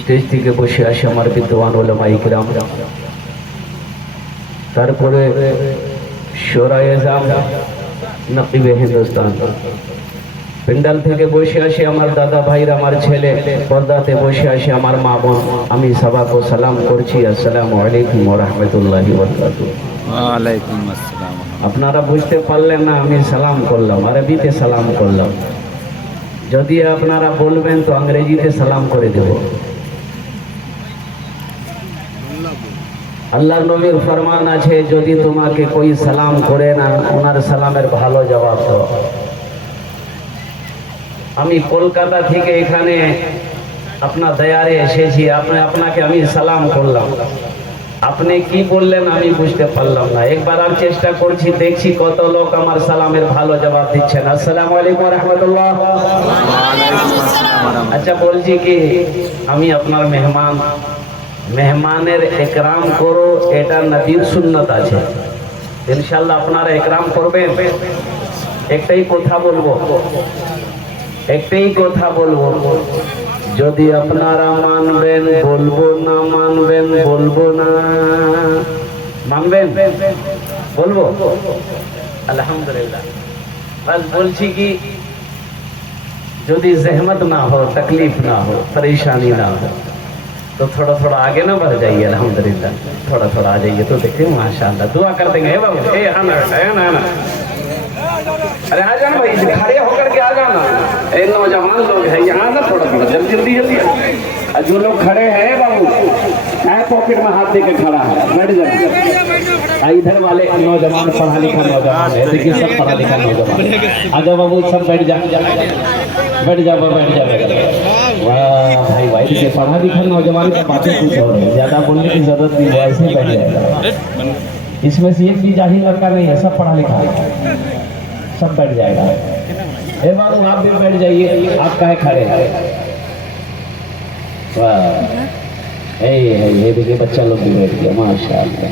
Stage থেকে বসে আসে আমার বিদ্বান উলামায়ে কিরাম তারপরে শোরায়ে জাম নকিবে হিন্দুস্তান পেন্ডাল থেকে বসে আসে আমার দাদা ভাইরা আমার ছেলে পর্দাতে বসে আসে আমার মা বোন আমি সবাইকে সালাম করছি আসসালামু আলাইকুম ওয়া রাহমাতুল্লাহি ওয়া বারাকাতুহু ওয়া আলাইকুম আসসালাম আপনারা বুঝতে পারলেন না আমি সালাম করলাম আরবিতে সালাম করলাম যদি আপনারা বলবেন তো ইংরেজিতে সালাম করে দেব আল্লাহর নবীর ফরমান আছে যদি তোমাকে কোই সালাম করে না ওনার সালামের ভালো জবাব দাও আমি কলকাতা থেকে এখানে আপনার দয়ারে এসেছি আপনাকে আমি সালাম করলাম আপনি কি বললেন আমি বুঝতে পারলাম না একবার আর চেষ্টা করছি দেখছি কত লোক আমার সালামের ভালো জবাব দিচ্ছেন আসসালামু আলাইকুম ওয়া রাহমাতুল্লাহ আচ্ছা বলছি কি আমি আপনার মেহমানের একরাম করো এটা নবীর সুন্নাত আছে ইনশাআল্লাহ আপনারা একরাম করবেন একটাই কথা বলবো যদি আপনারা মানবেন বলবো না মানবেন বলবো না মানবেন বলবো আলহামদুলিল্লাহ बस বলছি কি যদি जहमत ना हो तकलीफ ना हो परेशानी ना हो तो थोड़ा थोड़ा आगे ना बढ़ जाइए अल्हम्दुलिल्लाह थोड़ा थोड़ा आ जाइए तो देखिए माशाअल्लाह दुआ कर देंगे बाबू आना अरे आ जाना भाई खड़े होकर के आ जाना नौजवान लोग हैं यहाँ ना थोड़ा थोड़ा जल्दी जो लोग खड़े हैं बाबू पॉकेट में हाथ देके खड़ा है बैठ जाए इधर वाले नौजवान पढ़ा लिखा नौजवान है देखिए सब पढ़ा लिखा नौजवान आ जाओ बाबू सब बैठ जाओ वाह भाई भाई देखिए पढ़ा लिखा नौजवान का बातें कुछ और है ज्यादा बोलने की जरूरत नहीं है ऐसे ही बैठ जाएगा इसमें से एक भी जाहिल लड़का नहीं है सब पढ़ा लिखा है सब बैठ जाएगा ए बाबू आप भी बैठ जाइए आप काहे खड़े हैं वाह ये देखिए बच्चा लोग भी बैठ गया माशाअल्लाह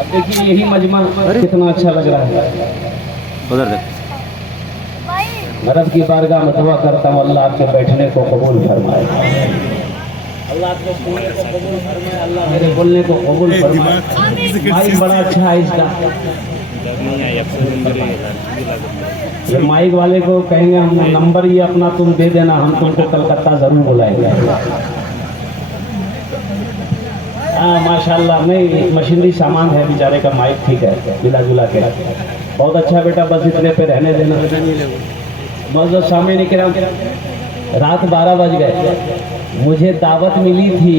अब देखिए यही मजमा कितना अच्छा लग रहा है उधर रब की बारगाह में दुआ करता हूँ अल्लाह आपके बैठने को कबूल फरमाए अल्लाह आपको बोलने को कबूल फरमाए अल्लाह मेरे बोलने को कबूल फरमाए माइक बड़ा अच्छा है इसका ये माइक वाले को कहेंगे हम नंबर ये अपना तुम दे देना हम तुमको कलकत्ता जरूर बुलाएंगे हाँ माशाल्लाह नहीं मशीनरी सामान है बेचारे का माइक ठीक है मिला जुला के बहुत अच्छा बेटा बस इतने पे रहने देना मौजूद सामने निकला रात 12 बज गए मुझे दावत मिली थी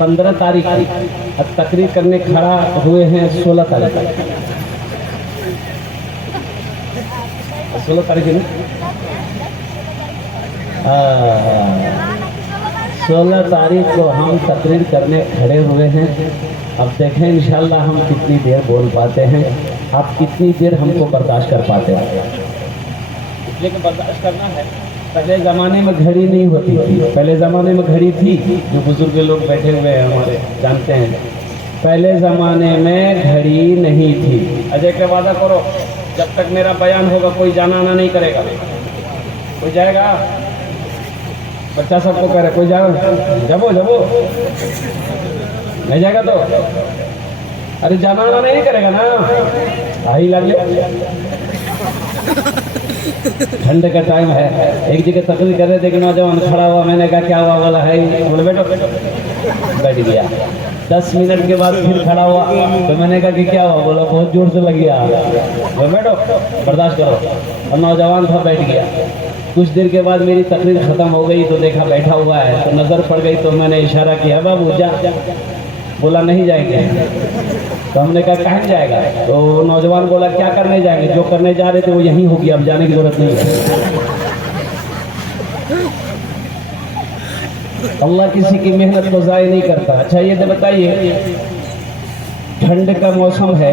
15 तारीख अब तकरीर करने खड़ा हुए हैं 16 तारीख 16 तारीख है 16 तारीख को हम तकरीर करने खड़े हुए हैं अब देखें इंशाल्लाह हम कितनी देर बोल पाते हैं आप कितनी देर हमको बर्दाश्त कर पाते हैं? इसलिए कि बर्दाश्त करना है। पहले ज़माने में घड़ी नहीं होती थी, पहले ज़माने में घड़ी थी, जो बुजुर्ग लोग बैठे हुए हैं हमारे जानते हैं, पहले ज़माने में घड़ी नहीं थी। अजय के वादा करो, जब तक मेरा बयान होगा कोई जाना आना नहीं करेगा। कोई जाएगा? बच्चा सबको कह रहे कोई जाओ, जबो जबो नहीं जाएगा तो अरे जाना आना नहीं करेगा ना, आई लगे। ठंड का टाइम है, एक जगह तकरीर कर रहे थे कि नौजवान खड़ा हुआ, मैंने कहा क्या हुआ? बोला है, बोले बैठो, बैठ गया। 10 मिनट के बाद फिर खड़ा हुआ तो मैंने कहा कि क्या हुआ? बोला बहुत जोर से लग गया। बोले बैठो, बर्दाश्त करो। और नौजवान था, बैठ गया। कुछ देर के बाद मेरी तकरीर ख़त्म हो गई तो देखा बैठा हुआ है, तो नज़र पड़ गई तो मैंने इशारा किया, बाबू जा। बोला नहीं जाएंगे। तो हमने कहा कहाँ जाएगा? तो नौजवान बोला क्या करने जाएंगे? जो करने जा रहे थे वो यहीं होगी, अब जाने की जरूरत नहीं है। अल्लाह किसी की मेहनत को ज़ाय नहीं करता। अच्छा ये तो बताइए, ठंड का मौसम है,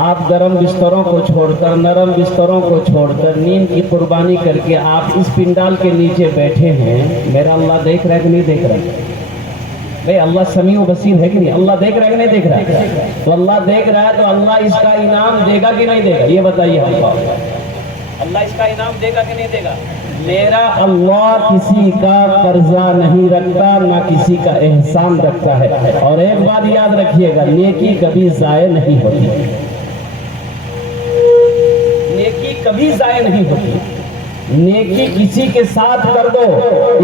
आप गर्म बिस्तरों को छोड़कर, नरम बिस्तरों को छोड़कर, नींद की कुर्बानी करके आप इस पिंडाल के नीचे बैठे हैं। मेरा अल्लाह देख रहा है कि नहीं देख रहा है? भाई अल्लाह समीउ बसीर है कि नहीं? अल्लाह देख रहा है कि नहीं देख रहा है? तो अल्लाह देख रहा है तो अल्लाह इसका इनाम देगा कि नहीं देगा? ये बताइए हमको। अल्लाह इसका इनाम देगा कि नहीं देगा? मेरा अल्लाह किसी का कर्जा नहीं रखता, ना किसी का एहसान रखता है। और एक बात याद रखिएगा, नेकी कभी ज़ाय नहीं होती, नेकी कभी ज़ाय नहीं होती। नेकी किसी के साथ कर दो,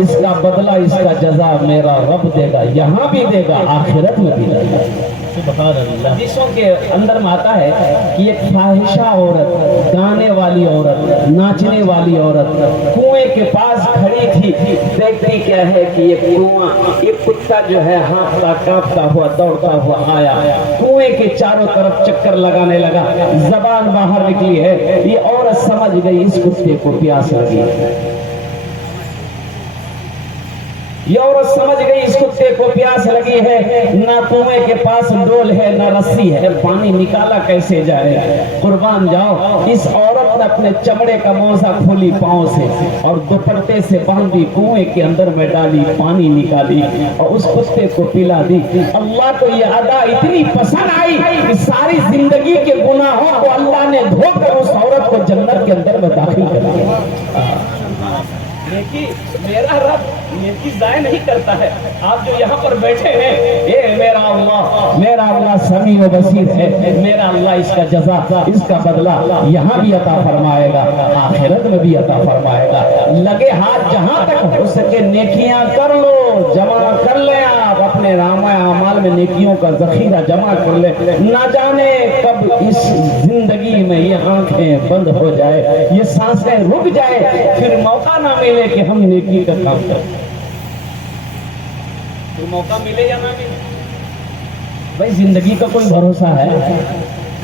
इसका बदला, इसका जजा मेरा रब देगा, यहाँ भी देगा, आखिरत में भी देगा। हदीसों के अंदर में आता है कि एक फाहिशा औरत, गाने वाली औरत, नाचने वाली औरत कुएं के पास खड़ी थी। देखती क्या है कि ये कुआं, एक कुत्ता जो है हाँफता कांपता हुआ दौड़ता हुआ आया, कुएं के चारों तरफ चक्कर लगाने लगा, जबान बाहर निकली है। ये औरत समझ गई इस कुत्ते को प्यास लगी। ये औरत समझ गई इस कुत्ते को प्यास लगी है, ना कुएं के पास डोल है ना रस्सी है, पानी निकाला कैसे जाए? कुर्बान जाओ, इस औरत ने अपने चमड़े का मौजा खोली पांव से और दुपट्टे से बांधी, कुएं के अंदर में डाली, पानी निकाली और उस कुत्ते को पिला दी। अल्लाह को ये अदा इतनी पसंद आई कि सारी जिंदगी के गुनाहों को अल्लाह ने धोकर उस औरत को जन्नत के अंदर में दाखिल कर दिया। नेकी मेरा रब नेकी ज़ाय नहीं करता है। आप जो यहाँ पर बैठे हैं, ये मेरा अल्लाह समी व बसीर है। मेरा अल्लाह इसका जजा, इसका बदला यहाँ भी अता फरमाएगा, आखिरत में भी अता फरमाएगा। लगे हाथ जहाँ तक हो सके नेकियां कर लो, जमा कर ले। आप अपने रामा अमाल में नेकियों का जखीरा जमा कर ले। ना जाने कब इस जिंदगी में ये आंखें बंद हो जाए, ये सांसें रुक जाए, फिर मौका ना मिले कि हम नेकी का काम करें। तो मौका मिले या ना मिले, भाई जिंदगी का कोई भरोसा है?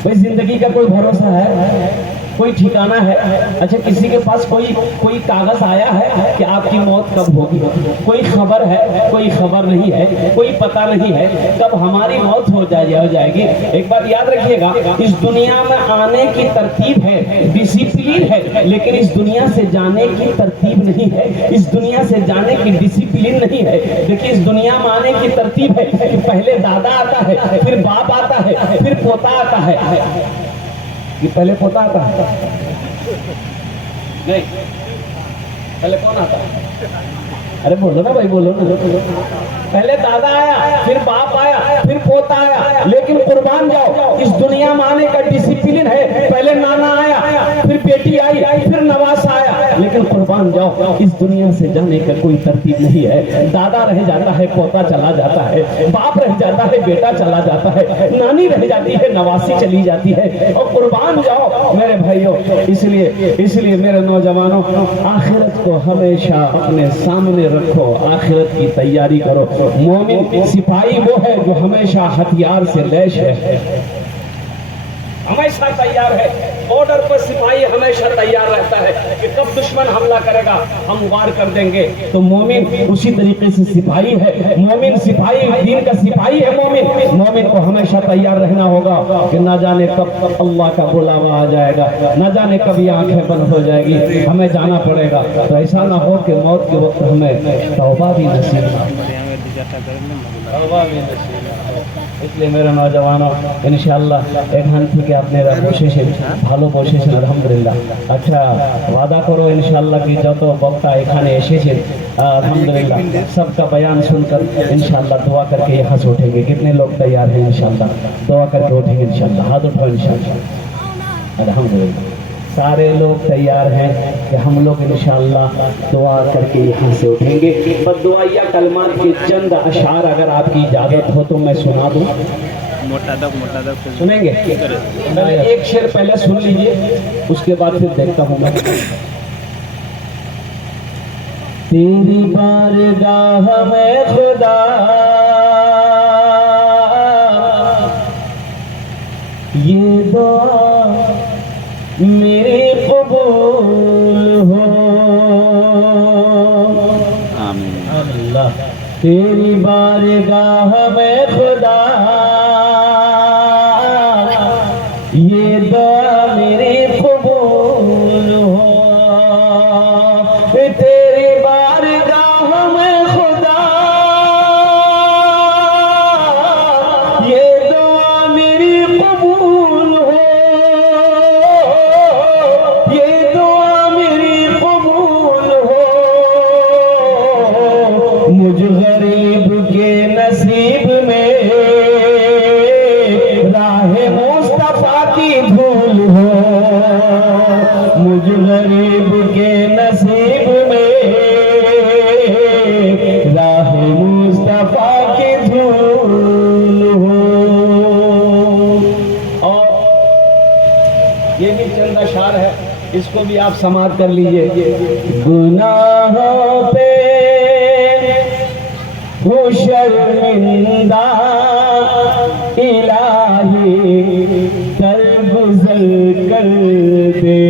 भाई जिंदगी का कोई भरोसा है? कोई ठिकाना है? अच्छा किसी के पास कोई कागज आया है कि आपकी मौत कब होगी? कोई खबर है? कोई खबर नहीं है, कोई पता नहीं है कब हमारी मौत हो जाएगी। एक बात याद रखिएगा, इस दुनिया में आने की तरतीब है, डिसिप्लिन है, लेकिन इस दुनिया से जाने की तरतीब नहीं है, इस दुनिया से जाने की डिसिप्लिन नहीं है। देखिए इस दुनिया में आने की तरतीब है कि पहले दादा आता है, फिर बाप आता है, फिर पोता आता है। ये पहले पोता आता है? नहीं, पहले कौन आता है? अरे बोलो ना भाई, बोलो ना। पहले दादा आया, फिर बाप आया, फिर पोता आया। लेकिन कुर्बान जाओ, इस दुनिया में आने का डिसिप्लिन है, पहले नाना आया, फिर बेटी आई, फिर नवासा आया। लेकिन कुर्बान जाओ, इस दुनिया से जाने का कोई तरतीब नहीं है। दादा रह जाता है, पोता चला जाता है, बाप रह जाता है, बेटा चला जाता है, नानी रह जाती है, नवासी चली जाती है। और कुर्बान जाओ मेरे भाइयों, इसलिए मेरे नौजवानों, आखिरत को हमेशा अपने सामने रखो, आखिरत की तैयारी करो। मोमिन सिपाही वो है जो हमेशा हथियार से लैस है, हमेशा तैयार है। बॉर्डर पर सिपाही हमेशा तैयार रहता जाता है कि कब दुश्मन हमला करेगा, हम वार कर देंगे। तो मोमिन उसी तरीके से सिपाही है। मोमिन सिपाही, दीन का सिपाही है मोमिन। मोमिन को हमेशा तैयार रहना होगा कि ना जाने कब अल्लाह का बुलावा आ जाएगा, ना जाने कब ये आंखें बंद हो जाएगी, हमें जाना पड़ेगा। तो ऐसा ना हो कि मौत के वक्त हमें तौबा भी नसीब ना हो। इसलिए मेरे नौजवानों इंशाअल्लाह এখান থেকে আপনারা বসেছেন, ভালো বসেছেন আলহামদুলিল্লাহ। अच्छा वादा करो इंशाअल्लाह कि যত বক্তা এখানে এসেছেন अल्हम्दुलिल्लाह सबका बयान सुनकर इंशाअल्लाह दुआ करके यहाँ से उठेंगे। कितने लोग तैयार हैं इंशाअल्लाह दुआ करके उठेंगे इंशाअल्लाह? हाथ उठाओ इंशाअल्लाह। अल्हम्दुलिल्लाह सारे लोग तैयार हैं कि हम लोग इंशाअल्लाह दुआ करके यहाँ से उठेंगे। पर दुआया कलमात के चंद अशार अगर आपकी इजाज़त हो तो मैं सुना दूँ। मोटा सुनेंगे? एक शेर पहले सुन लीजिए, उसके बाद फिर देखता हूँ मैं। तेरी बारगाह में खुदा ये दुआ मेरी कबूल हो। आमीन। अल्लाह तेरी बारगाह में खुदा ये दुआ मेरी कबूल हो। तेरी बारगाह में खुदा ये दुआ मेरी कबूल हो। ये दुआ मेरी कबूल हो। मुझ गरीब के नसीब में राह मुस्तफा की धूल हो। मुझ गरीब के नसीब में राह मुस्तफा की धूल हो। और ये भी चंद अशार है, इसको भी आप समाप्त कर लीजिए। गुनाहों पे वो शर्मिंदा इलाही कर गुजर कर दे।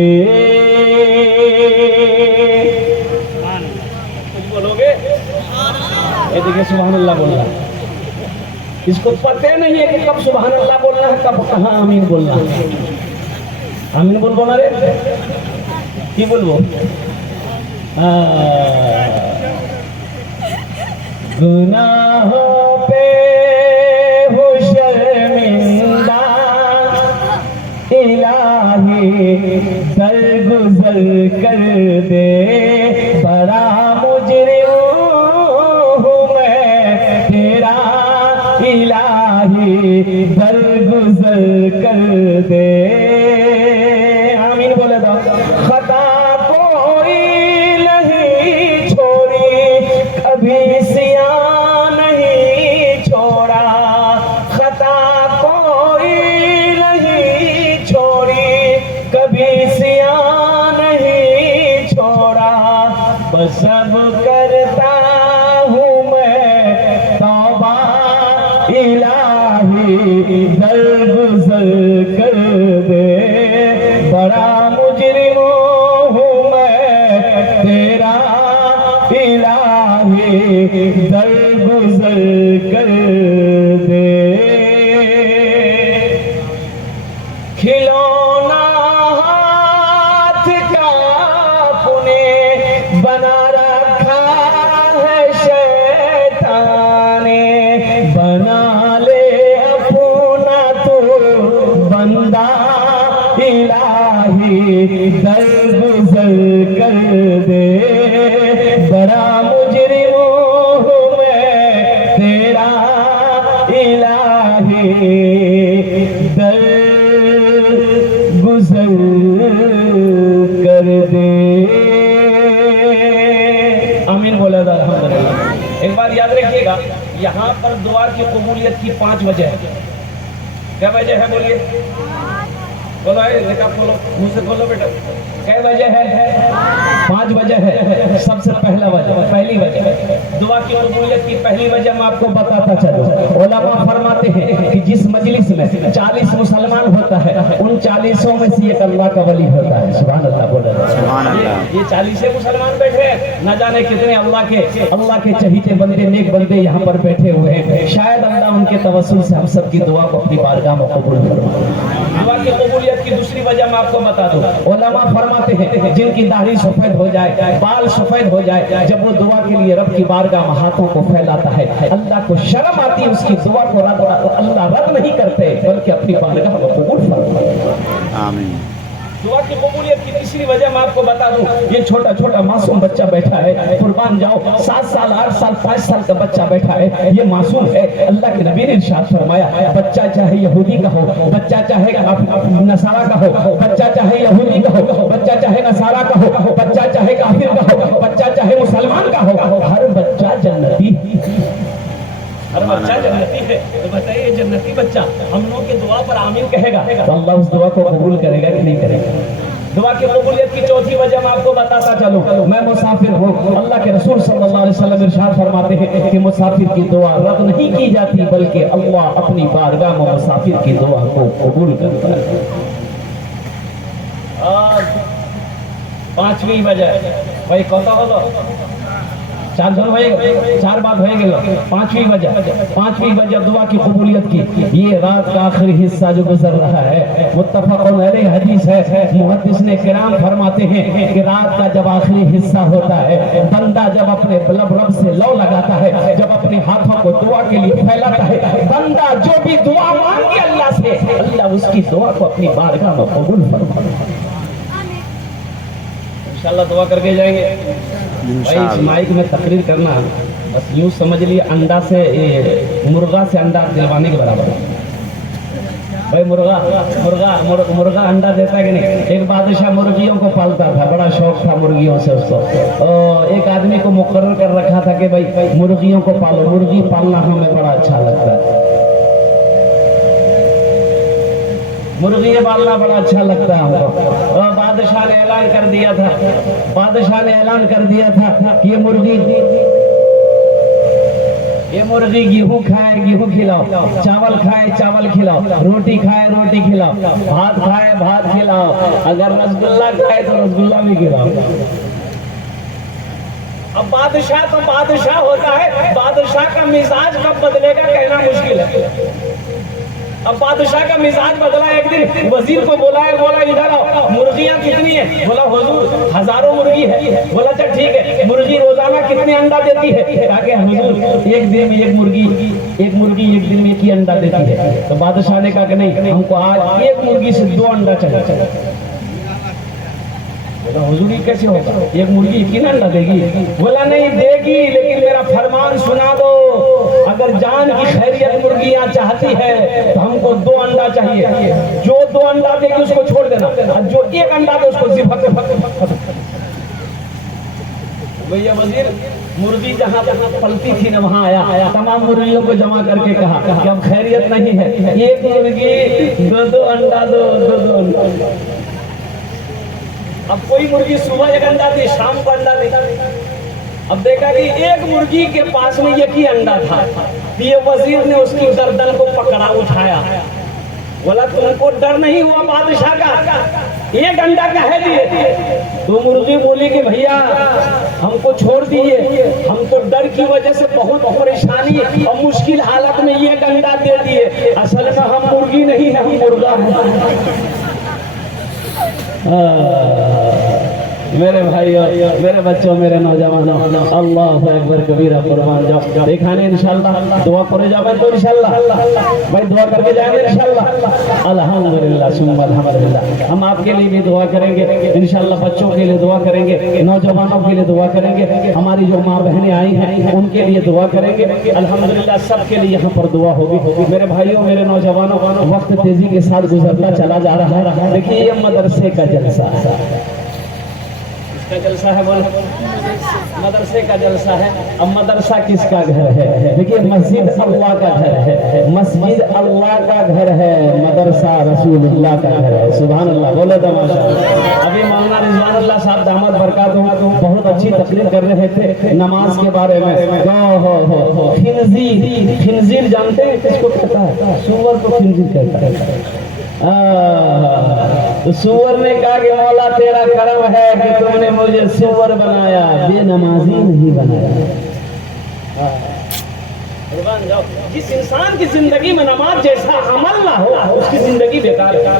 कुछ बोलोगे? ये देखिए सुभान अल्लाह बोलना है। इसको पता नहीं है कि कब सुभान अल्लाह बोलना है, कब कहाँ आमीन बोलना है। आमीन बोल बोला रे की बोलबो? गुनाहों पे हो शर्मिंदा इलाही दरगुजर कर दे। बड़ा मुजरिम हूँ मैं तेरा इलाही दरगुजर कर दे। आमीन बोले दो। खता कोई नहीं छोड़ी कभी सब करता हूँ मैं तौबा इलाही दरगुजर कर दे। बड़ा मुजरिम हूँ मैं तेरा इलाही दरगुजर कर दे। खिलौना हाथ का पुने बना रखा है शैतान ने। बना ले अपना तो बंदा इलाही दरगुजर कर दे। बड़ा मुजरिम हूँ मैं तेरा इलाही दरगुजर कर दे। आमीन बोला था अल्हम्दुलिल्लाह। एक बार याद रखिएगा, यहाँ पर दुआ की कबूलियत की 5 वजह है। क्या वजह है बोलिए? बोलो देखा, खोलो मुंह से खोलो बेटा। क्या वजह है? 5 वजह है। सबसे पहली वजह दुआ की कबूलियत की पहली वजह मैं आपको बताता चलूं। उलमा फरमाते हैं कि जिस मजलिस में 40 मुसलमान होता है, उन 40 में से एक अल्लाह का वली होता है। सुभान अल्लाह बोला। ये 40 मुसलमान बैठे हैं, न जाने कितने अल्लाह के चहीते बंदे, नेक बंदे यहाँ पर बैठे हुए हैं। शायद अल्लाह उनके तवस्सुल से हम सब की दुआ को अपनी बारगाह में कबूल फरमाए। दुआ की कबूलियत की दूसरी वजह मैं आपको बता दूं, उलमा फरमाते हैं जिनकी दाढ़ी सफेद हो जाए, बाल सफेद हो जाए, जब वो दुआ के लिए रब की बारगाह में हाथों को फैलाता है, अल्लाह को शर्म आती है, उसकी दुआ को अल्लाह रद्द नहीं करते बल्कि अपनी बारगाह में कबूल फरमाते। आमीन। दुआ की कबूलियत की तीसरी वजह मैं आपको बता दूं, ये छोटा छोटा मासूम बच्चा बैठा है, कुर्बान जाओ, 7 साल 8 साल 5 साल का बच्चा बैठा है, ये मासूम है। अल्लाह के नबी ने इरशाद फरमाया, बच्चा चाहे यहूदी का हो, बच्चा चाहे नसारा का हो, बच्चा चाहे यहूदी का हो, बच्चा चाहे नसारा का हो, बच्चा चाहे काफिर का हो, बच्चा चाहे मुसलमान का हो, हर बच्चा जन्नती, हर बच्चा जन्नती है। तो बताइए, जन्नती बच्चा हम लोग की दुआ पर आमीन कहेगा तो अल्लाह उस दुआ को कबूल करेगा कि नहीं करेगा? दुआ की कबूलियत की चौथी वजह मैं आपको बताता चलूं, मैं मुसाफिर हूँ। अल्लाह के रसूल सल्लल्लाहु अलैहि वसल्लम इरशाद फरमाते हैं कि मुसाफिर की दुआ रद्द नहीं की जाती बल्कि अल्लाह अपनी बारगाह में मुसाफिर की दुआ को कबूल करता है। और 5वीं वजह भाई कौन होगा? 4 बात हो गए। 5वीं वजह दुआ की कबूलियत की, ये रात का आखिरी हिस्सा जो गुजर रहा है, मुत्तफ़क़ुन अलैहि हदीस है। मुहद्दिस ने किराम फरमाते हैं कि रात का जब आखिरी हिस्सा होता है, बंदा जब अपने रब से लौ लगाता है, जब अपने हाथों को दुआ के लिए फैलाता है, बंदा जो भी दुआ मांगे अल्लाह से, अल्लाह उसकी दुआ को अपनी बारगाह में कबूल फरमाता है। इंशाल्लाह दुआ करके जाएंगे। भाई इस माइक में तकरीर करना बस यूँ समझ लिए अंडा से, मुर्गा से अंडा दिलवाने के बराबर है। भाई मुर्गा अंडा देता है कि नहीं? एक बादशाह मुर्गियों को पालता था, बड़ा शौक था मुर्गियों से उसको। एक आदमी को मुकर्रर कर रखा था कि भाई मुर्गियों को पालो, मुर्गी पालना हमें बड़ा अच्छा लगता है, मुर्गी पालना बड़ा अच्छा लगता है हमको। और बादशाह ने ऐलान कर दिया था कि ये मुर्गी गेहूं खाए गेहूं खिलाओ, चावल खाए चावल खिलाओ, रोटी खाए रोटी खिलाओ, भात खाए भात खिलाओ, अगर रसगुल्ला खाए तो रसगुल्ला भी खिलाओ। अब बादशाह तो बादशाह होता है, बादशाह का मिजाज कब बदलेगा कहना मुश्किल है। अब बादशाह का मिजाज बदला। एक दिन वजीर को बोला इधर आओ, मुर्गियां कितनी है? बोला हुजूर हजारों मुर्गी है। बोला अच्छा ठीक है, मुर्गी रोजाना कितने अंडा देती है? ताकि हुजूर एक दिन में एक मुर्गी एक दिन में 1 अंडा देती है। तो बादशाह ने कहा कि नहीं, हमको आज एक मुर्गी से 2 अंडा चाहिए। बोला हुजूर कैसे होगा, एक मुर्गी 1 अंडा देगी? बोला नहीं देगी, लेकिन मेरा फरमान सुना दो, अगर जान की खैरियत मुर्गियां चाहती है तो हमको 2 अंडा चाहिए। जो 2 अंडा देगी उसको छोड़ देना, और जो 1 अंडा दे उसको जिभा। भैया वजीर मुर्गी जहाँ पलती थी ना वहाँ आया, तमाम मुर्गियों को जमा करके कहा कि अब खैरियत नहीं है, एक मुर्गी 2 अंडा दो, 2 अंडा। अब कोई मुर्गी सुबह 1 अंडा दी, शाम को अंडा देता। अब देखा कि एक मुर्गी के पास में 1 ही अंडा था। ये वजीर ने उसकी गर्दन को पकड़ा, उठाया, बोला तुमको डर नहीं हुआ बादशाह का, 1 अंडा कहे दिए? तो मुर्गी बोली कि भैया हमको छोड़ दिए, हम तो डर की वजह से बहुत परेशानी और मुश्किल हालत में 1 अंडा दे दिए। असल में हम मुर्गी नहीं है, हम मुर्गा है। मेरे भाइयों, मेरे बच्चों, मेरे नौजवानों, अल्लाह अकबर कबीरा, कुर्बान जाओ। देखा नहीं इंशाल्लाह दुआ करे जावे तो इंशाल्लाह भाई दुआ करके जाएंगे इंशाल्लाह। अल्हम्दुलिल्लाह सुम्मा अल्हम्दुलिल्लाह। हम आपके लिए भी दुआ करेंगे इंशाल्लाह, बच्चों के लिए दुआ करेंगे, नौजवानों के लिए दुआ करेंगे, हमारी जो माँ बहनें आई हैं उनके लिए दुआ करेंगे। अल्हम्दुलिल्लाह सबके लिए यहाँ पर दुआ होगी। मेरे भाइयों, मेरे नौजवानों, वक्त तेजी के साथ गुजरता चला जा रहा है। देखिए ये मदरसे का जलसा है, बोल मदरसे का जलसा है। अब मदरसा किसका घर है? देखिए मस्जिद अल्लाह का घर है, मस्जिद अल्लाह का घर है, मदरसा रसूलुल्लाह का घर है। सुभान अल्लाह, बोलो तमाशा। अभी मौलाना रिजवानुल्लाह साहब दामद बरकातुहू बहुत अच्छी तकरीर कर रहे थे नमाज के बारे में। खिंजीर जानते हैं किसको कहता है? सूअर को खिंजीर कहता है। तो सुअर ने कहा कि मौला तेरा करम है कि तुमने मुझे सुअर बनाया, बेनमाजी नहीं बनाया। कुर्बान जाओ, जिस इंसान की जिंदगी में नमाज जैसा अमल ना हो उसकी जिंदगी बेकार है,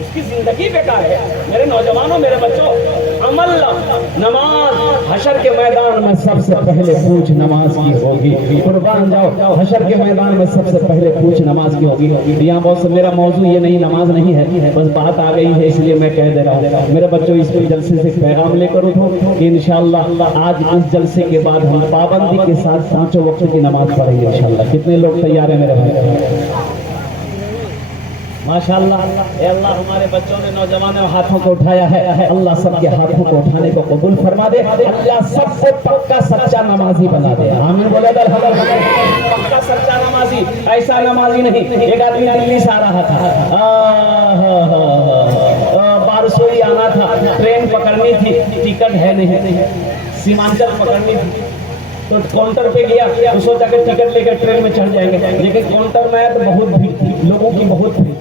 उसकी जिंदगी बेकार है। मेरे नौजवानों, मेरे बच्चों, अमल नमाज हशर के मैदान में सबसे पहले पूछ नमाज की होगी। कुर्बान जाओ, हशर के मैदान में सबसे पहले पूछ नमाज की होगी। यहाँ बहुत से मेरा मौजू ये नहीं, नमाज नहीं है, बस बात आ गई है इसलिए मैं कह दे रहा हूँ। मेरे बच्चों, इस जलसे से पैगाम लेकर उठो कि इंशाअल्लाह आज इस जलसे के बाद हम पाबंदी के साथ 5 वक्त की नमाज पढ़ेंगे इंशाअल्लाह। कितने लोग तैयार है मेरे भाई? माशाअल्लाह। अल्लाह हमारे बच्चों ने, नौजवानों हाथों को उठाया है, अल्लाह सबके हाथों को उठाने को कबूल फरमा दे। अल्लाह सबको पक्का सच्चा नमाजी बना दे। आमीन बोले दर पक्का सच्चा नमाजी, ऐसा नमाजी नहीं। एक आदमी दिल्ली से आ रहा था, बारसोई आना था, ट्रेन पकड़नी थी, टिकट है नहीं, सीमांचल पकड़नी थी, तो काउंटर पे गया तो सोचा कि टिकट लेकर ट्रेन में चढ़ जाएंगे, लेकिन काउंटर में आया तो बहुत भीड़ थी, लोगों की बहुत भीड़,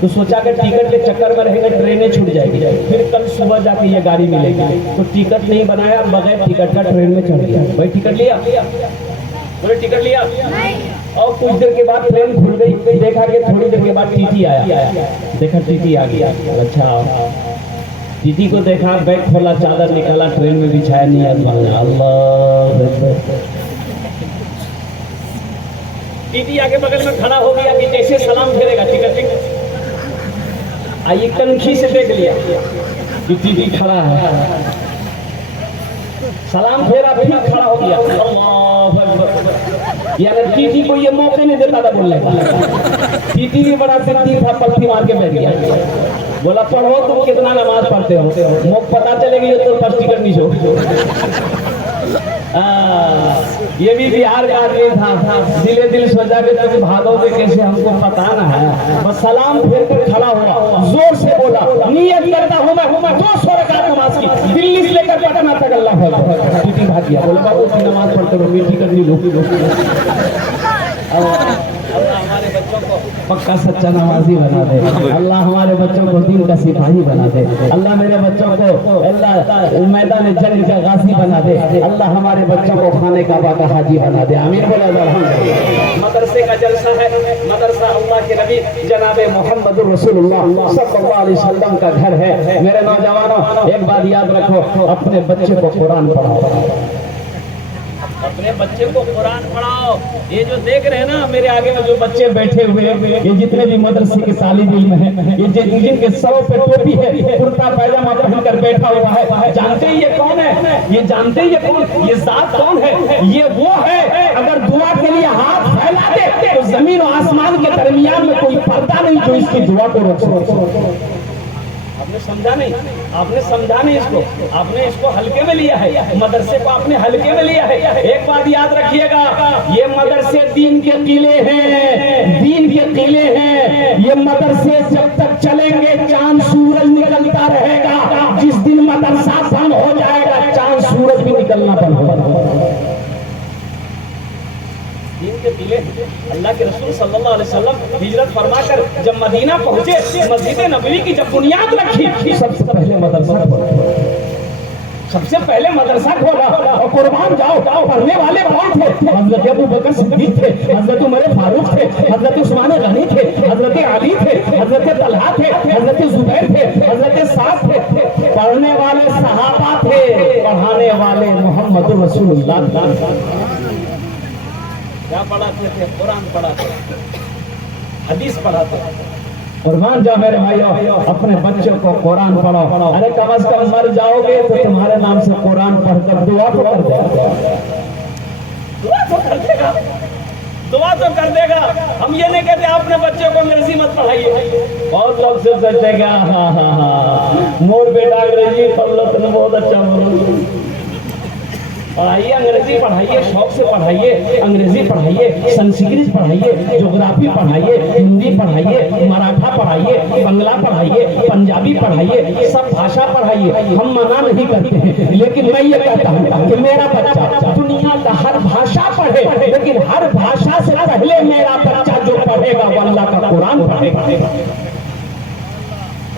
तो सोचा कि टिकट के चक्कर में रहेंगे ट्रेनें छूट जाएगी, फिर कल सुबह जाके ये गाड़ी मिलेगी, तो टिकट नहीं बनाया, बगैर टिकट का ट्रेन में चढ़ गया। भाई टिकट लिया? बोले टिकट लिया? और कुछ देर के बाद ट्रेन खुल गई, देखा कि थोड़ी देर के बाद टीटी आया, देखा टीटी आ गया। अच्छा, टीटी को देखा, बैग खोला, चादर निकाला, ट्रेन में बिछाया, नियत बना अल्लाह। टीटी आगे बगल में खड़ा हो गया कि जैसे सलाम फेरेगा टिकट आइए कनखी से देख लिया कि टीटी खड़ा है, सलाम फेरा, फिर खड़ा हो गया, अल्लाह अकबर। यानी टीटी को ये मौके नहीं देता था बोलने का। टीटी भी बड़ा सिद्धी था, पलटी मार के बैठ गया, बोला पढ़ो तुम कितना नमाज पढ़ते हो, मुझे पता चलेगी तो फर्स्ट टिकट नहीं छो। ये भी बिहार का आदमी था, दिले दिल सोचा कि तुम भागोगे कैसे, हमको पता ना है, बस सलाम फेर कर खड़ा हुआ, जोर से बोला, नियत करता हूँ मैं 200 रकात नमाज की, दिल्ली से लेकर पटना तक। अल्लाह टीटी भाग गया, बोला बाबू की नमाज पढ़ते रहो, मीठी करनी लो। अल्लाह हमारे बच्चों को पक्का सच्चा नमाजी बना दे, अल्लाह हमारे बच्चों को दीन का सिपाही बना दे, अल्लाह मेरे बच्चों को अल्लाह मैदान जंग का गाजी बना दे, अल्लाह हमारे बच्चों को खाने का बाका हाजी बना दे। आमीन बोला जाए। मदरसे का जलसा है, मदरसा अल्लाह के नबी जनाबे मोहम्मद रसूलुल्लाह सल्लल्लाहु अलैहि वसल्लम का घर है। मेरे नौजवानों, एक बात याद रखो, अपने बच्चे को कुरान पढ़ाओ, अपने बच्चे को कुरान पढ़ाओ। ये जो देख रहे हैं ना मेरे आगे में जो बच्चे बैठे हुए हैं, ये जितने भी मदरसे के तालिब इल्म हैं, ये जिनके सर पे टोपी है, कुर्ता पैजामा पहनकर बैठा हुआ है, जानते ही ये कौन है? ये जानते ही ये कौन, ये जात कौन है? ये वो है, अगर दुआ के लिए हाथ फैला दे तो जमीन और आसमान के दरमियान में कोई पर्दा नहीं जो इसकी दुआ को रोक सके। आपने समझा नहीं, आपने समझा नहीं इसको, आपने इसको हल्के में लिया है, मदरसे को आपने हल्के में लिया है। एक बात याद रखिएगा, ये मदरसे दीन के किले हैं, दीन के किले हैं। ये मदरसे जब तक चलेंगे चांद सूरज निकलता रहेगा, जिस दिन मदरसा बंद हो जाएगा चांद सूरज भी निकलना बंद हो जाएगा। दीन के किले, अल्लाह के रसूल सल्लल्लाहु अलैहि वसल्लम हिजरत फरमाकर जब मदीना पहुंचे, मस्जिद नबवी की जब बुनियाद रखी, सबसे पहले मदरसा खोला, सबसे पहले मदरसा खोला। और कुर्बान जाओ, पढ़ने वाले कौन थे? हजरत अबू बकर सिद्दीक थे, हजरत उमर फारूक थे, हजरत उस्मान गनी थे, हजरत अली थे, हजरत तलहा थे, हजरत जुबैर थे, हजरत साद थे। पढ़ने वाले सहाबा थे, पढ़ाने वाले मोहम्मद रसूलुल्लाह। क्या पढ़ाते थे? कुरान पढ़ाते, हदीस पढ़ाते। कुर्बान जाओ मेरे भाइयों, अपने बच्चों को कुरान पढ़ाओ। अरे कम से कम मर जाओगे तो तुम्हारे नाम से कुरान पढ़कर दुआ तो कर देगा, दुआ तो कर देगा, दुआ तो कर देगा। हम ये नहीं कहते आपने बच्चों को अंग्रेजी मत पढ़ाइए। बहुत लोग से सोचेगा हाँ मोर बेटा अंग्रेजी पढ़ लो तुम बहुत अच्छा बोलो। पढ़ाइए, अंग्रेजी पढ़ाइए, शौक से पढ़ाइए, अंग्रेजी पढ़ाइए, संस्कृत पढ़ाइए, ज्योग्राफी पढ़ाइए, हिंदी पढ़ाइए, मराठा पढ़ाइए, बंगला पढ़ाइए, पंजाबी पढ़ाइए, सब भाषा पढ़ाइए। हम मना नहीं करते हैं, लेकिन मैं ये कहता हूँ कि मेरा बच्चा दुनिया का हर भाषा पढ़े, लेकिन हर भाषा से पहले मेरा बच्चा जो पढ़ेगा वो अल्लाह का कुरान पढ़ेगा,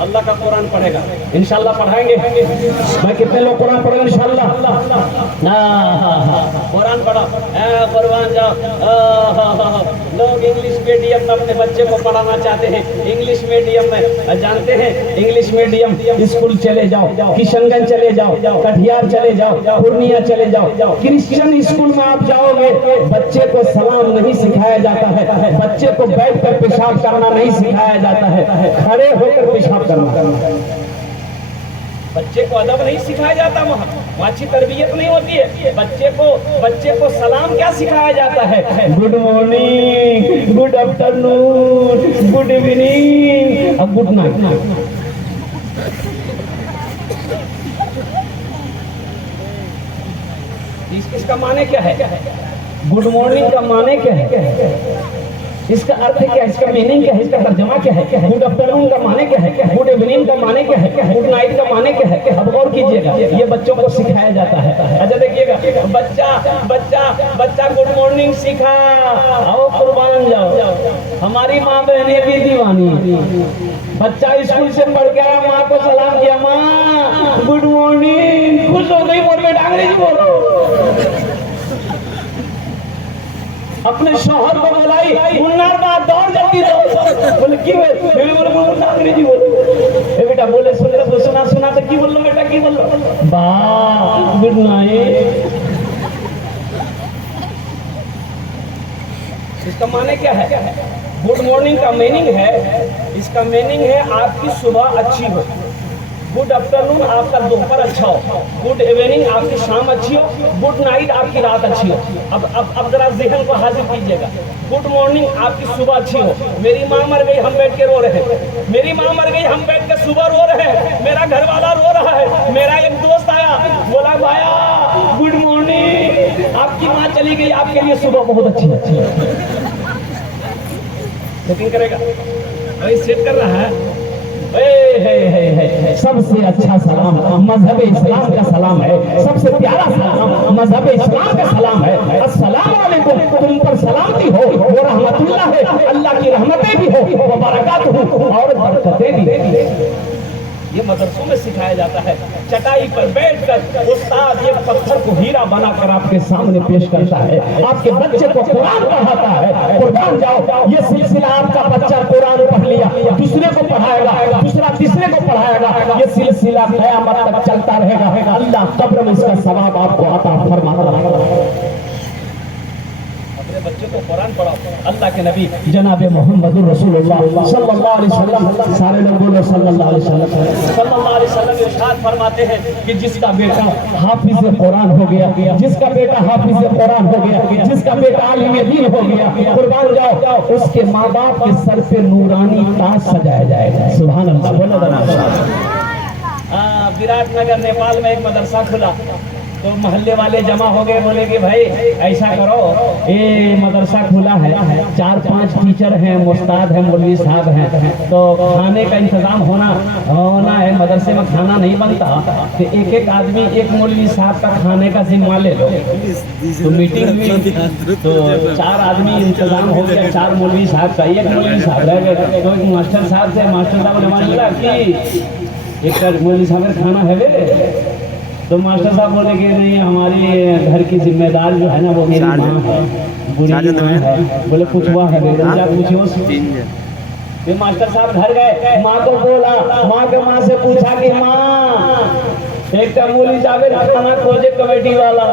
अल्लाह का कुरान पढ़ेगा। इंशाल्लाह पढ़ाएंगे भाई। कितने लोग कुरान पढ़ेंगे इंशाल्लाह? कुरान पढ़ा, कुरान जाओ। लोग इंग्लिश मीडियम में अपने बच्चे को पढ़ाना चाहते हैं, इंग्लिश मीडियम में जानते हैं, इंग्लिश मीडियम स्कूल चले जाओ, किशनगंज चले जाओ, कटिहार चले जाओ, पूर्णिया चले जाओ। क्रिश्चियन स्कूल में आप जाओगे, बच्चे को सलाम नहीं सिखाया जाता है, बच्चे को बैठ कर पेशाब करना नहीं सिखाया जाता है, खड़े होकर पेशाब करना। बच्चे को अदब नहीं सिखाया जाता, वहाँ अच्छी तरबियत नहीं होती है। बच्चे को सलाम क्या सिखाया जाता है? Good morning, good afternoon, good evening और गुड नाइट। इसका माने क्या है? गुड मॉर्निंग का माने क्या है? इसका अर्थ क्या है? इसका मीनिंग क्या है? इसका तर्जमा क्या है? गुड आफ्टरनून का माने क्या है? गुड इवनिंग का माने क्या है? गुड नाइट का माने क्या है? अब गौर कीजिएगा, ये बच्चों को सिखाया जाता है। अच्छा देखिएगा, बच्चा गुड मॉर्निंग सीखा, आओ कुर्बान जाओ। हमारी माँ बहनें भी दीवानी। बच्चा स्कूल से पढ़ के आया, माँ को सलाम किया, माँ गुड मॉर्निंग, खुश हो गई, बोल बेटा अंग्रेजी बोलो। अपने शौहर को बुलाई, मुन्नार बात दौड़ जल्दी दो। बोले क्यों? बोले अंग्रेजी बोलो। बेटा बोले सुना तो की बोल लो बेटा, की बोल लो? बा गुड नाइट। इसका माने क्या है? गुड मॉर्निंग का मीनिंग है, इसका मीनिंग है आपकी सुबह अच्छी हो। गुड आफ्टरनून आपका दोपहर अच्छा हो, गुड इवनिंग आपकी शाम अच्छी हो, गुड नाइट आपकी रात अच्छी हो। अब जरा ज़हन को हाजिर कीजिएगा। गुड मॉर्निंग आपकी सुबह अच्छी हो। मेरी माँ मर गई, हम बैठ के रो रहे हैं। मेरी माँ मर गई, हम बैठ के सुबह रो रहे हैं। मेरा घर वाला रो रहा है। मेरा एक दोस्त आया, बोला भाया गुड मॉर्निंग, आपकी माँ चली गई, आपके लिए सुबह बहुत अच्छी है। बुकिंग करेगा वही सेट कर रहा है। सबसे अच्छा सलाम मजहब इस्लाम का सलाम है, सबसे प्यारा सलाम मजहब इस्लाम का सलाम है। अस्सलाम वालेकुम, तुम पर सलामती हो, वो रहमतुल्लाह है, अल्लाह की रहमतें भी हो, वो बरकत और बरकतें भी। ये मदरसों में सिखाया जाता है। चटाई पर बैठकर उस्ताद ये पत्थर को हीरा बनाकर आपके सामने पेश करता है, आपके बच्चे को कुरान पढ़ाता है। कुरान जाओ, ये सिलसिला आपका बच्चा कुरान पढ़ लिया, दूसरे को पढ़ाएगा, दूसरा तीसरे को पढ़ाएगा, ये सिलसिला क़यामत तक चलता रहेगा। अल्लाह कब्र में इसका सवाब आपको अता फरमाता रहेगा। बच्चे को कुरान पढ़ाओ। अल्लाह के नबी जनाब मोहम्मद रसूलुल्लाह सल्लल्लाहु अलैहि वसल्लम, सारे लोग बोलो सल्लल्लाहु अलैहि वसल्लम इरशाद फरमाते हैं कि जिसका बेटा हाफिज कुरान हो गया, जिसका बेटा हाफिज कुरान हो गया, जिसका बेटा आलिम दीन हो गया, कुर्बान जाओ, उसके माँ बाप के सर पे नूरानी ताज सजाया जाएगा। सुभान अल्लाह, बोलो। विराटनगर नेपाल में एक मदरसा खुला, तो मोहल्ले वाले जमा हो गए, बोले कि भाई ऐसा करो, ये मदरसा खुला है, 4-5 टीचर हैं, मुस्ताद हैं, मौलवी साहब हैं, तो खाने का इंतजाम होना है। मदरसे में खाना नहीं बनता, तो एक आदमी एक मौलवी साहब का खाने का जिम्मा ले लो। तो मीटिंग हुई, तो 4 आदमी इंतजाम हो गया, 4 मौलवी साहब का, एक मौलवी साहब रह गए। तो एक मास्टर साहब से मास्टर साहब ने बोला कि एक मौलवी साहब का खाना है। तो मास्टर साहब बोले कि नहीं, हमारी घर की जिम्मेदार जो है ना वो मेरी माँ है, बुरी माँ है। बोले कुछ हुआ है बेटा, पूछो। फिर मास्टर साहब घर गए, माँ को बोला, माँ के माँ से पूछा कि माँ एक मौलवी साहब खाना खोजे कमेटी वाला,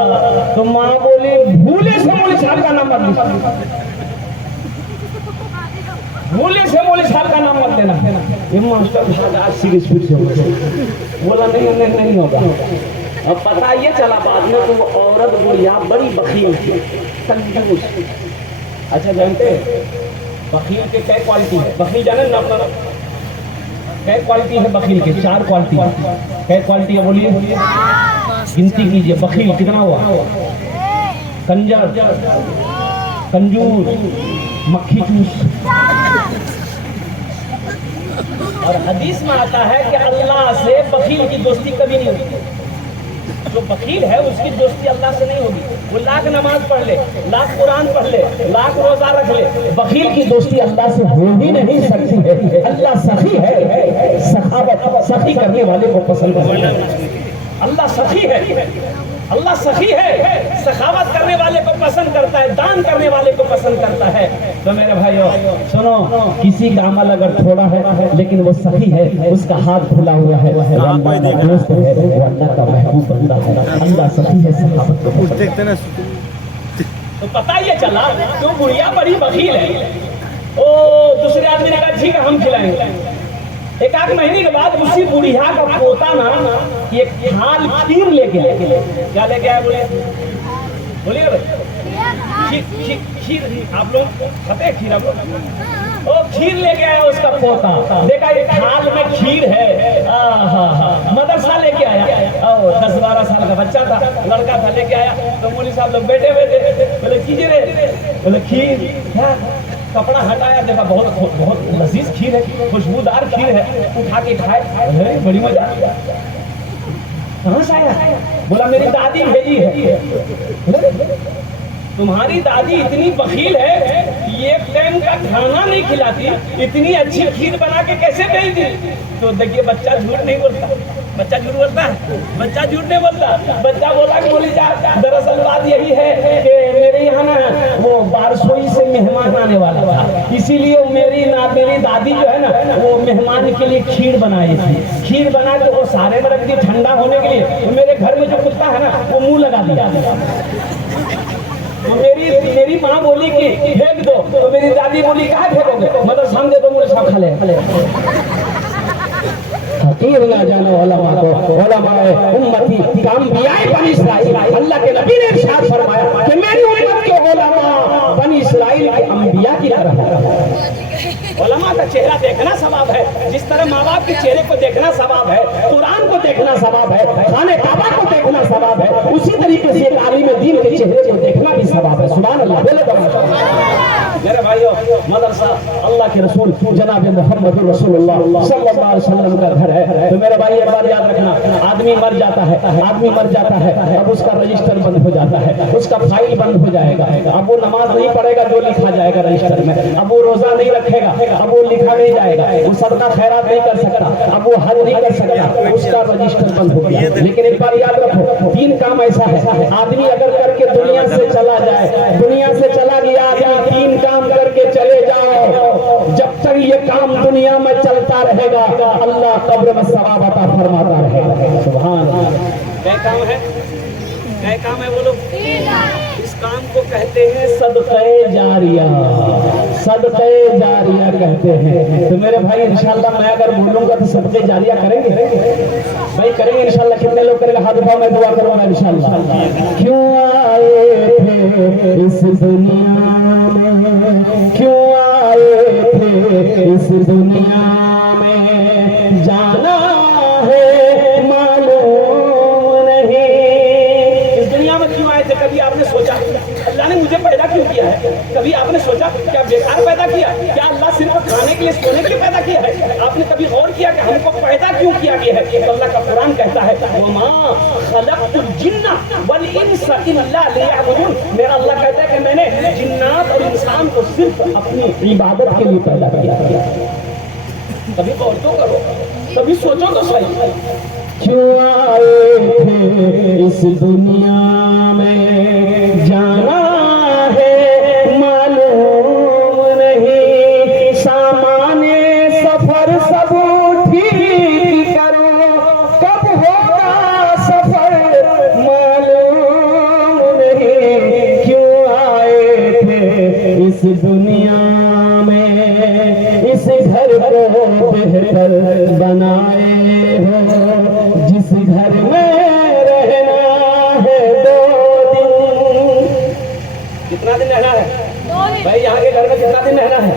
तो माँ बोली भूले से मौलवी साहब का नाम मत लिखो, भूले से मौलवी साहब का नाम मत लेना। ये मास्टर साहब आज सीरियस बोला नहीं होगा। अब पता ये चला बाद में, तो वो औरत बुढ़िया बड़ी बखील थी, कंजूस। अच्छा जानते बखील के क्या क्वालिटी है? बखील जाने ना अपना क्या क्वालिटी है बखील के? 4 क्वालिटी। क्या क्वालिटी है बोलिए, गिनती कीजिए। बखील कितना हुआ? कंजर, कंजूस, मक्खी चूस। और हदीस में आता है कि अल्लाह से बखील की दोस्ती कभी नहीं होती। जो बकील है उसकी दोस्ती अल्लाह से नहीं होगी। वो लाख नमाज पढ़ ले, लाख कुरान पढ़ ले, लाख रोजा रख ले, बकील की दोस्ती अल्लाह से हो ही नहीं सकती है। अल्लाह सखी है, सखावत सखी करने वाले को पसंद है। अल्लाह सखी है, अल्लाह सखी है, सखावत करने वाले को पसंद करता है, दान करने वाले को पसंद करता है। तो मेरे भाइयों सुनो, किसी का अमल अगर थोड़ा है लेकिन वो सखी है, उसका हाथ खुला हुआ है, वो अल्लाह का दोस्त है, वो अल्लाह का महबूब बंदा है। अल्लाह सखी है, सखावत को पसंद है। तो पता ये चला क्यों बुढ़िया बड़ी बखील है। ओ दूसरे आदमी ने कहा ठीक है हम खिलाएंगे। एक आध महीने के बाद उसी बुढ़िया का पोता ना एक थाल खीर लेके क्या लेके आया बोलिए खीर आप लोग खाते हैं खीर? आप लोग ओ खीर लेके आया उसका पोता, देखा एक थाल में खीर है। मदरसा लेके आया, 10-12 साल का बच्चा था, लड़का था, लेके आया। तो मौलवी साहब लोग बैठे हुए थे, बोले कीजिए रे, बोले खीर क्या? कपड़ा हटाया, देखा बहुत बहुत लजीज खीर है, खुशबूदार खीर है, उठा के खाए, बड़ी मजा। कहाँ से आया? बोला मेरी दादी भेजी है। तुम्हारी दादी इतनी बखील है कि एक टाइम का खाना नहीं खिलाती, इतनी अच्छी खीर बना के कैसे भेज दी? तो देखिए बच्चा झूठ नहीं बोलता, बच्चा झूठ बोलता है, बच्चा झूठ नहीं बोलता। बच्चा बोला कि बोली जा, दरअसल बात यही है कि मेरे यहाँ ना वो बारसोई से मेहमान आने वाला था, इसीलिए मेरी दादी जो है ना वो मेहमान के लिए खीर बनाई थी। खीर बना के वो सारे में रख दी ठंडा होने के लिए। तो मेरे घर में जो कुत्ता है ना वो मुंह लगा दिया। तो मेरी माँ बोली कि फेंक दो, तो मेरी दादी बोली कहाँ फेंकोगे? मतलब सामने दो, मुझे सब खा ले। हकीर ना जानो उलमा को, उलमा उम्मती काम बियाए बनी इस्राइल। अल्लाह के नबी ने इरशाद फरमाया कि मेरी उम्मत के उलमा बनी इस्राइल के अंबिया की तरह। उलमा का चेहरा देखना सवाब है, जिस तरह माँ बाप के चेहरे को देखना सवाब है, कुरान को देखना सवाब है, खाने काबा को देखना सवाब है, उसी तरीके से एक आलिम दीन के चेहरे को देखना भी सवाब है। सुभान अल्लाह। मेरे भाइयों, मदरसा अल्लाह के रसूल जनाब मोहम्मद रसूलुल्लाह सल्लल्लाहु अलैहि वसल्लम का घर है। तो मेरे भाई एक बात याद रखना, आदमी मर जाता है, अब उसका रजिस्टर बंद हो जाता है, उसका फाइल बंद हो जाएगा। अब वो नमाज नहीं पढ़ेगा जो लिखा जाएगा रजिस्टर में, अब वो रोजा नहीं रखेगा, अब वो लिखा नहीं जाएगा, वो सदका खैरात नहीं कर सकता, अब वो हज नहीं कर सकता, उसका रजिस्टर बंद हो गया। लेकिन एक बात याद रखो, 3 काम ऐसा है, आदमी अगर करके दुनिया से चला जाए, दुनिया से चला गया आदमी, 3 काम करके चले जाओ, जब तक ये काम दुनिया में चलता रहेगा अल्लाह कब्र में सवाब अता फरमाता रहेगा। सुभान अल्लाह। क्या काम है? क्या काम है बोलो? इस काम को कहते हैं सदक़े जारिया, सदक़े जारिया कहते हैं। तो मेरे भाई इंशाल्लाह मैं अगर बोलूंगा तो सदक़े जारिया करेंगे भाई, करेंगे इंशाल्लाह। कितने लोग करेंगे? हाथ उठाओ, मैं दुआ करूंगा इंशाल्लाह। क्यों आए थे इस दुनिया में, क्यों आए थे इस दुनिया में, जाना है मालूम नहीं। इस दुनिया में क्यों आए थे? कभी आपने सोचा अल्लाह ने मुझे पैदा क्यों किया है? कभी आपने सोचा क्या बेकार पैदा किया? क्या अल्लाह सिर्फ खाने के लिए, सोने के लिए पैदा किया है? आपने कभी गौर किया कि हमको पैदा क्यों किया गया है? तो अल्लाह का कुरान कहता है वमा खलक़तुल जिन्ना वल इंसा इल्ला लियअबुदून। मेरा अल्लाह कहता है कि मैंने जिन्नात और इंसान को सिर्फ अपनी इबादत के लिए पैदा किया है। कभी गौर तो करो, कभी सोचो तो सही। क्यों आए थे इस दुनिया में, जाना है मालूम नहीं, सामाने सफर सब ठीक करो, कब होगा सफर मालूम नहीं। क्यों आए थे इस दुनिया में, इस घर को बेहतर बनाए हो, जिस घर में रहना है 2 दिन। कितना दिन रहना है भाई? यहाँ के घर में कितना दिन रहना है?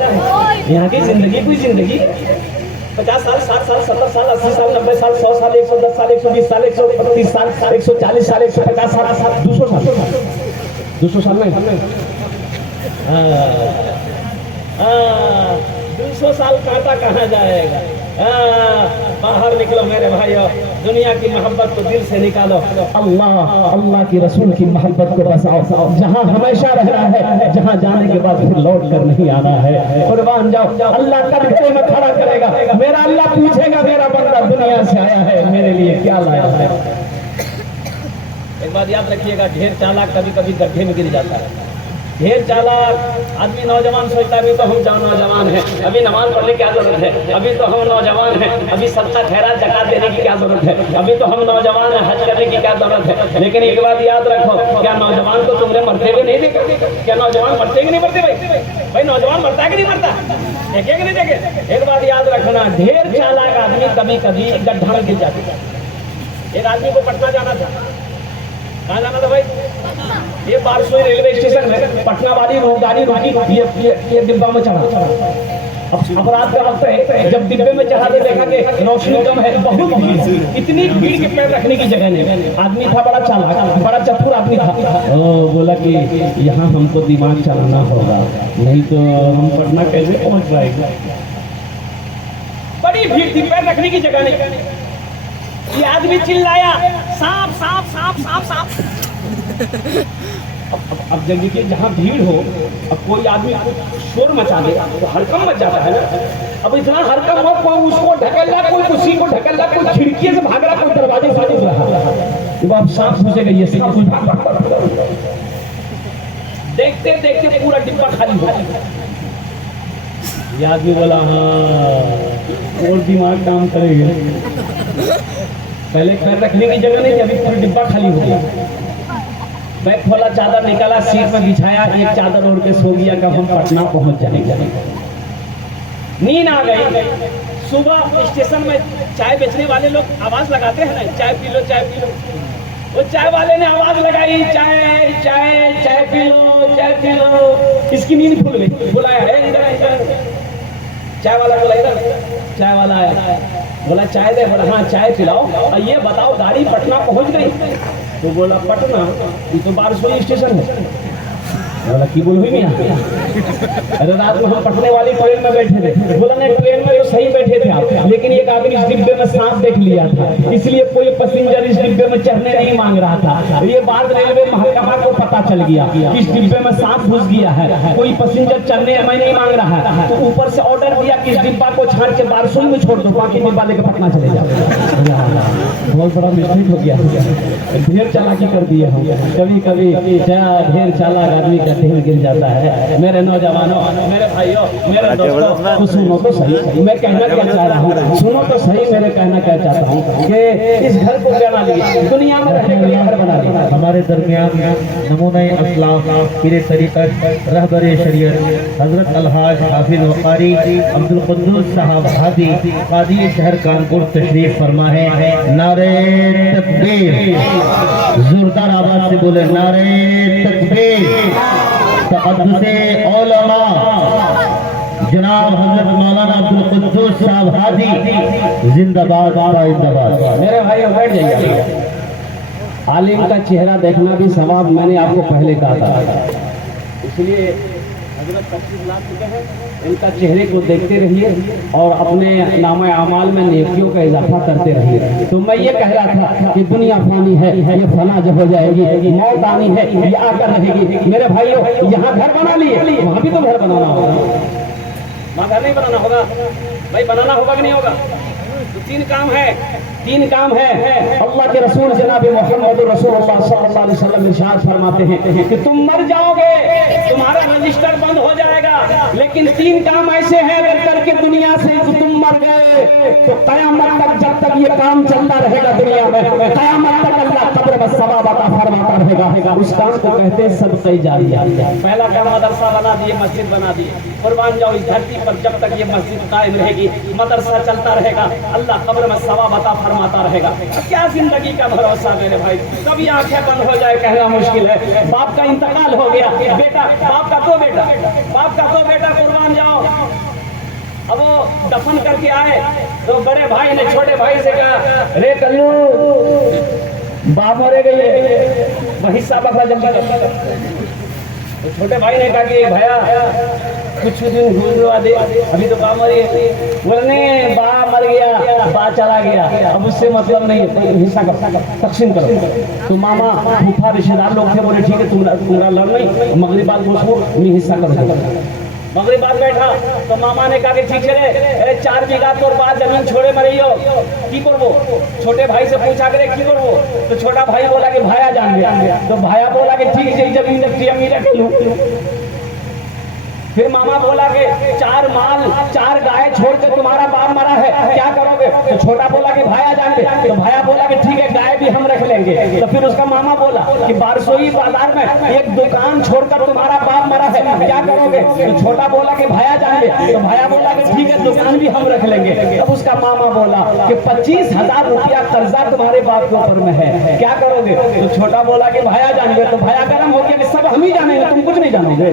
यहाँ की जिंदगी कोई जिंदगी 50 साल, 60 साल, 70 साल, 80 साल, 90 साल, 100 साल, 110 साल, 120 साल, 130 साल, 140 साल, 150 साल, 200 साल, 200 साल में 200 साल कांटा कहाँ जाएगा? बाहर निकलो मेरे भाइयों, दुनिया की मोहब्बत को दिल से निकालो, अल्लाह अल्लाह की रसूल की मोहब्बत को बसाओ, जहाँ हमेशा रहना है, जहाँ जाने के बाद फिर लौट कर नहीं आना है। कुर्बान जाओ, अल्लाह तड़के में खड़ा करेगा, मेरा अल्लाह पूछेगा मेरा बंदा दुनिया से आया है, मेरे लिए क्या लाया है। एक बात याद रखिएगा, ढेर चालाक कभी कभी गड्ढे में गिर जाता है। ढेर चालाक आदमी नौजवान सोचता है अभी तो हम नौजवान हैं, अभी नमाज पढ़ने की क्या जरूरत है, अभी तो हम नौजवान हैं, अभी सबका खैरात ज़कात देने की क्या जरूरत है, अभी तो हम नौजवान हैं, हज करने की क्या जरूरत है। लेकिन एक बात याद रखो, क्या नौजवान को तुमने मरते हुए नहीं देखा? क्या नौजवान मरते कि नहीं मरते? भाई नौजवान मरता है कि नहीं मरता? देखे कि नहीं देखे? एक बात याद रखना, ढेर चालाक आदमी कभी कभी गड्ढा में गिर जाते हैं। एक आदमी को पटना जाना था, कहाँ जाना था भाई? ये बारसोई रेलवे स्टेशन में पटना वाली गाड़ी रुकी, ये डिब्बा में चढ़ा। अब रात का वक्त है, जब डिब्बे में चढ़ा के देखा कि रोशनी कम है, बहुत भीड़, इतनी भीड़ के पैर रखने की जगह नहीं। आदमी था बड़ा चालाक, बड़ा चतुर आदमी था। बोला कि यहाँ हमको दिमाग चलाना होगा, नहीं तो हम पटना कैसे पहुँच जाएगा। बड़ी भीड़ थी, पैर रखने की जगह नहीं। ये आदमी चिल्लाया, सांप सांप सांप सांप सांप। अब जल्दी के जहाँ भीड़ हो, अब कोई आदमी शोर मचा दे तो हड़कम मच जाता है ना। अब इतना हड़कम हो, कोई उसको ढकेल रहा, कोई उसी को ढकेल रहा, कोई खिड़की से भाग रहा, कोई दरवाजे से भाग रहा। जब आप सांप घुसेगा, ये सांप देखते देखते पूरा डिब्बा खाली हो। ये आदमी बोला हाँ और दिमाग काम करेगा। पहले पैर रखने की जगह नहीं थी, अभी पूरा डिब्बा खाली हो गया। बैग खोला, चादर निकाला, सीट में बिछाया, एक चादर ओढ़ के सो गया कि हम पटना पहुंच जाएंगे। नींद आ गई। सुबह स्टेशन में चाय बेचने वाले लोग आवाज लगाते हैं ना, चाय पी लो चाय पी लो। वो चाय वाले ने आवाज लगाई, चाय चाय चाय पी लो चाय पी लो। इसकी नींद खुल गई। बुलाया, चाय वाला बोला इधर। चाय वाला आया, बोला चाय दे। बोला हाँ चाय पिलाओ, और ये बताओ गाड़ी पटना पहुंच गई? तो बोला पटना, ये तो बारसोई स्टेशन है। बोला की बोल हुई नहीं? अरे रात में हम पटने वाली ट्रेन में बैठे थे। बोला नहीं, ट्रेन में तो सही बैठे थे आप, लेकिन एक आदमी इस डिब्बे में सांप देख लिया था, इसलिए कोई पैसेंजर इस डिब्बे में चढ़ने नहीं मांग रहा था। ये बात रेलवे महकमा को पता चल गया, इस डिब्बे में सांप घुस गया है, कोई पैसेंजर चढ़ने में नहीं मांग रहा है। तो ऊपर से ऑर्डर दिया कि इस डिब्बा को छाड़ के बारसोई में छोड़ दो, बाकी डिब्बा लेकर पटना चले जाओ। बहुत बड़ा मिस्टेक हो गया, ढेर चालाकी कर दिए हम। कभी कभी ढेर चालाक आदमी ढेर गिर जाता है। मेरे नौजवानों, मेरे भाइयों, मेरे दोस्तों, तो सुनो तो सही, मैं कहना क्या चाह रहा हूँ, सुनो तो सही। मेरे कहना क्या चाहता हूँ कि इस घर को बना लिया, दुनिया में रहने के लिए घर बना लिया। हमारे दरमियान नमूने अस्लाफ, पीर तरीक़त, रहबर शरीयत हजरत अलहाज हाफिज वक़ारी अब्दुल कुद्दूस साहब हादी कादी शहर कानपुर तशरीफ फरमा है। नारे तकबीर, जोरदार आवाज से बोले नारे तकबीर। तक़द्दुसे औलमा जनाब हजरत मौलाना अब्दुल कुद्दूस साहब हादी जिंदाबाद जिंदाबाद। मेरे भाइयों बैठ जाइए। आलिम का चेहरा देखना भी सवाब, मैंने आपको पहले कहा था, इसलिए हजरत 25 लाख चुके हैं। इनका चेहरे को देखते रहिए और अपने नाम आमाल में नेकियों का इजाफा करते रहिए। तो मैं ये कह रहा था कि दुनिया फानी है, ये फना जो हो जाएगी, मौत आनी है, ये आकर रहेगी। मेरे भाइयों, यहाँ घर बना लिए, वहाँ भी तो घर बनाना होगा। वहाँ घर नहीं बनाना होगा भाई, बनाना होगा कि नहीं होगा? तो तीन काम है, तीन काम है। अल्लाह के रसूल जनाब मोहम्मद रसूलुल्लाह सल्लल्लाहु अलैहि वसल्लम इरशाद फरमाते हैं कि तुम मर जाओगे, तुम्हारा रजिस्टर बंद हो जाएगा, लेकिन तीन काम ऐसे हैं अगर करके दुनिया से तुम मर गए तो कयामत तक, जब तक ये काम चलता रहेगा दुनिया में, कयामत तक अल्लाह कब्र में सवाब अता फरमाता रहेगा। उस काम को कहते हैं सदक़े जारिया। पहला काम मदरसा बना दिए, मस्जिद बना दी। कुर्बान जाओ, इस धरती पर जब तक ये मस्जिद कायम रहेगी, मदरसा चलता रहेगा, अल्लाह कब्र में सवाब अता फरमाता रहेगा। क्या जिंदगी का भरोसा मेरे भाई, कभी आंखें बंद हो जाए कहना मुश्किल है। बाप का इंतकाल हो गया, बेटा, बाप का दो बेटा, बाप का दो बेटा कुर्बान जाओ। अब वो दफन करके आए तो बड़े भाई ने छोटे भाई से कहा, रे कल्लू बाप मरे गई, हिस्सा बखरा जल्दी कर। तो छोटे भाई ने कहा कि भैया कुछ दिन हुआ दे, अभी तो बा मरी है, बोलने बा मर गया, बा चला गया, अब उससे मतलब नहीं है, हिस्सा करो, तकसीम करो। तो मामा फूफा रिश्तेदार लोग थे, बोले ठीक है तुम्हारा लड़ नहीं, मगरिब बाद घुसो मैं हिस्सा करो। मगरिब बाद बैठा तो मामा ने कहा कि ठीक है 4 बीघा तोर बाद जमीन छोड़े मरियो की करबो। छोटे भाई से पूछा करे की करबो, तो छोटा भाई बोला कि भाया जान गया, तो भाया बोला कि ठीक है जमीन रख लूं। फिर मामा बोला कि 4 माल 4 गाय छोड़ के तुम्हारा बाप मरा है, क्या करोगे? तो छोटा बोला कि भाया जान दे, तो भाया बोला कि ठीक है गाय भी हम रख लेंगे। तो फिर उसका मामा बोला कि बारसोई बाजार में एक दुकान छोड़कर तुम्हारा बाप मरा है, क्या करोगे? तो छोटा बोला कि भाया जान दे, तो भाया बोला कि ठीक है दुकान भी हम रख लेंगे। अब उसका मामा बोला कि 25,000 रुपया कर्जा तुम्हारे बाप के ऊपर में है, क्या करोगे? तो छोटा बोला कि भाया जान दे, तो भाया गर्म हो गया कि सब हम ही जानेंगे, तुम कुछ नहीं जानोगे।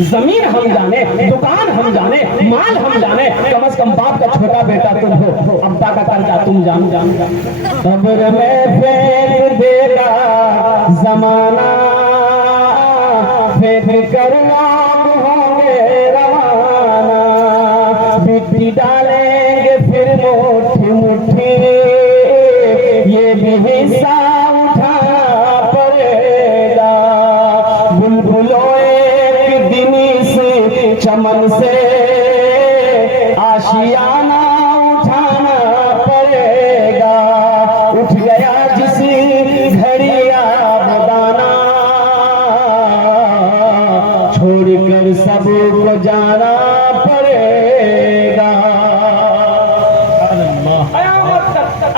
जमीन हम जाने, दुकान हम जाने, माल हम जाने, कम से कम बाप का छोटा बेटा तुम हो, अब्बा का कर्जा तुम जान। कब्र में फेंक देगा जमाना, फेंक करना होंगे रवाना, मिट्टी डालेंगे फिर मुट्ठी मुट्ठी, ये भी हिस्सा उठाना पड़ेगा। बुलबुलों चमन से आशियाना उठाना पड़ेगा, उठ गया जिस घड़िया बदाना, छोड़कर सबको जाना पड़ेगा।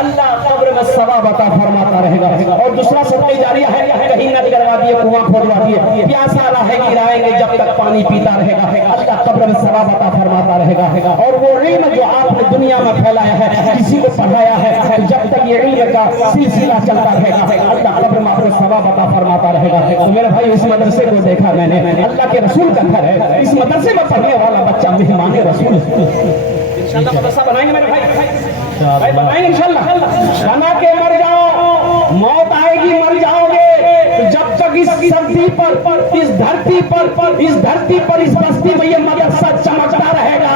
अल्लाह कब्र में सवाब अता फरमाता रहेगा। और दूसरा सदका जारिया है, कहीं नदी करवा दिए, कुआं खोदवा दिए, प्यासा रहेगी रहेंगे जब तक पानी पीता रहेगा, अल्लाह कब्र में सवाब अता फरमाता रहेगा। और वो इल्म जो आपने दुनिया में फैलाया है, किसी को पढ़ाया है, जब तक ये इल्म का सिलसिला चलता रहेगा, अल्लाह कब्र में आपको सवाब अता फरमाता रहेगा। तो मेरे भाई इस मदरसे को देखा मैंने, अल्लाह के रसूल का घर है, इस मदरसे में पढ़ने वाला बच्चा मेहमान रसूल इंशाअल्लाह मदरसा बनाएंगे मेरे भाई बनाएंगे इंशाअल्लाह। बना के मर जाओ, मौत आएगी मर जाओगे, तो जब तक इस धरती पर इस बस्ती में ये मदरसा चमकता रहेगा,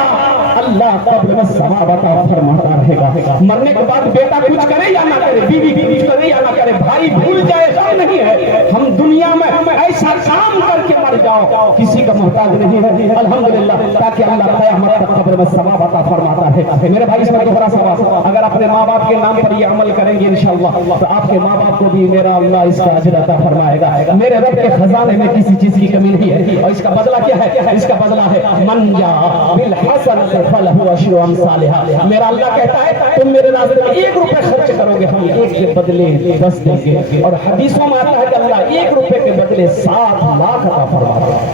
अल्लाह कब्र में सवाब अता फरमाता रहेगा। मरने के बाद बेटा कुछ करे या ना करे, बीवी कुछ करे या ना करे, भाई भूल जाए ऐसा नहीं है। हम दुनिया में ऐसा काम करके मर जाओ, किसी का मोहताज नहीं है अल्हम्दुलिल्लाह, ताकि अल्लाह क़यामत तक कब्र में सवाब अता फरमाता है। मेरे भाई इसमें दोहरा सवाब, अगर अपने माँ बाप के नाम पर ये अमल करेंगे इंशाअल्लाह, तो आपके माँ बाप को भी मेरा अल्लाह इसका अजर अता फरमाएगा। मेरे रब के खजाने में किसी चीज की कमी नहीं है। और इसका बदला क्या है? इसका बदला है मन जा बिल हसन फलहु अशरु अमसालिहा। मेरा अल्लाह कहता है तुम मेरे रास्ते में 1 रुपए खर्च करोगे, हम 1 के बदले 10 देंगे। और हदीसों में आता है कि अल्लाह 1 रुपए के बदले 7 लाख अता फरमाता है।